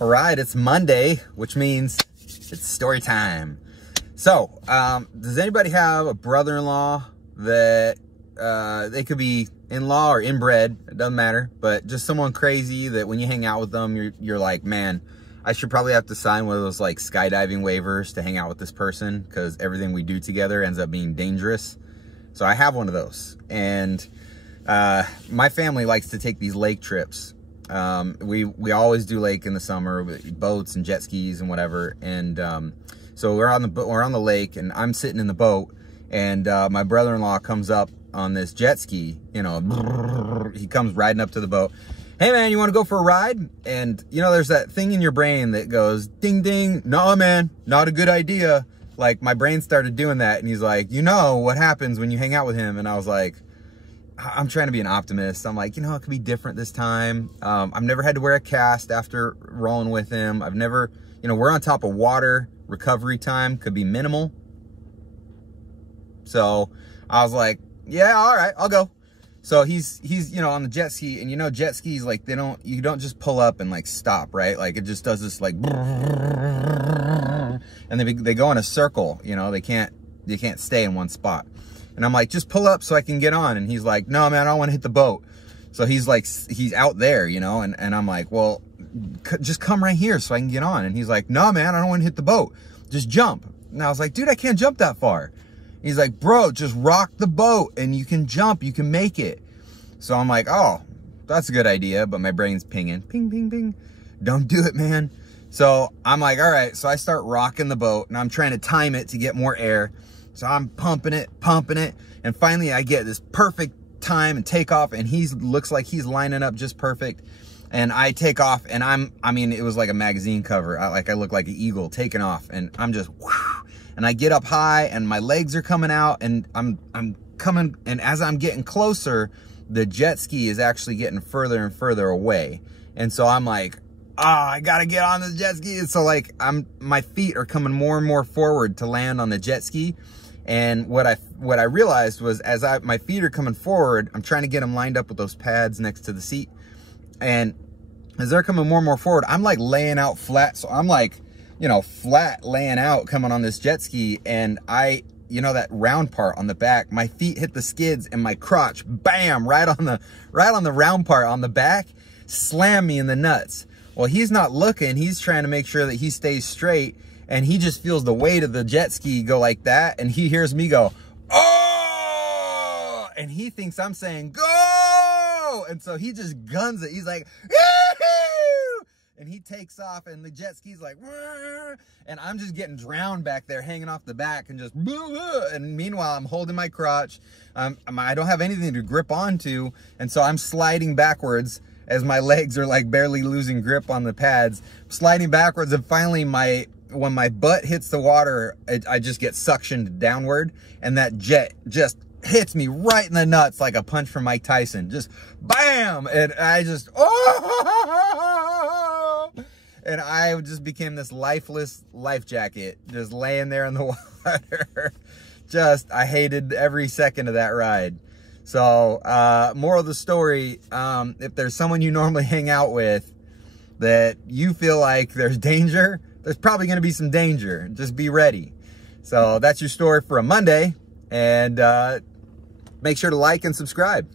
All right, it's Monday, which means it's story time. So, does anybody have a brother-in-law that they could be in-law or inbred, it doesn't matter, but just someone crazy that when you hang out with them, you're like, man, I should probably have to sign one of those like skydiving waivers to hang out with this person because everything we do together ends up being dangerous. So I have one of those, and my family likes to take these lake trips. We always do lake in the summer with boats and jet skis and whatever. And so we're on the lake, and I'm sitting in the boat, and my brother-in-law comes up on this jet ski. You know, he comes riding up to the boat. Hey man, you want to go for a ride? And you know, there's that thing in your brain that goes ding ding. No man, not a good idea. Like my brain started doing that, and he's like, you know what happens when you hang out with him? And I was like, I'm trying to be an optimist. I'm like, you know, it could be different this time. I've never had to wear a cast after rolling with him. I've never, you know, we're on top of water. Recovery time could be minimal. So I was like, yeah, all right, I'll go. So he's, you know, on the jet ski, and you know, jet skis, like you don't just pull up and like stop, right? Like it just does this like, and they go in a circle, you know, they can't stay in one spot. And I'm like, just pull up so I can get on. And he's like, no, man, I don't want to hit the boat. So he's like, he's out there, you know, and I'm like, well, just come right here so I can get on. And he's like, no, man, I don't want to hit the boat. Just jump. And I was like, dude, I can't jump that far. He's like, bro, just rock the boat and you can jump, you can make it. So I'm like, oh, that's a good idea. But my brain's pinging, ping, ping, ping. Don't do it, man. So I'm like, all right. So I start rocking the boat, and I'm trying to time it to get more air. So I'm pumping it, and finally I get this perfect time and take off, and looks like he's lining up just perfect. And I take off, and I mean, it was like a magazine cover. I look like an eagle taking off, and I'm just, whew, and I get up high, and my legs are coming out, and I'm coming, and as I'm getting closer, the jet ski is actually getting further and further away. And so I'm like, I gotta get on this jet ski. And so like, my feet are coming more and more forward to land on the jet ski. And what I realized was, as my feet are coming forward, I'm trying to get them lined up with those pads next to the seat. And as they're coming more and more forward, I'm like laying out flat. So I'm like, you know, flat laying out coming on this jet ski. And you know, that round part on the back, my feet hit the skids, and my crotch, bam, right on the round part on the back, slammed me in the nuts. Well, he's not looking. He's trying to make sure that he stays straight. And he just feels the weight of the jet ski go like that. And he hears me go, oh! And he thinks I'm saying, go! And so he just guns it. He's like, yee-hoo! And he takes off, and the jet ski's like, wah! And I'm just getting drowned back there, hanging off the back, and just, and meanwhile, I'm holding my crotch. I don't have anything to grip onto. And so I'm sliding backwards as my legs are like barely losing grip on the pads, sliding backwards. And finally, when my butt hits the water, I just get suctioned downward, and that jet just hits me right in the nuts like a punch from Mike Tyson. Just bam! And I just, oh! And I just became this lifeless life jacket, just laying there in the water. I hated every second of that ride. So, moral of the story, if there's someone you normally hang out with that you feel like there's danger, there's probably going to be some danger. Just be ready. So that's your story for a Monday. And make sure to like and subscribe.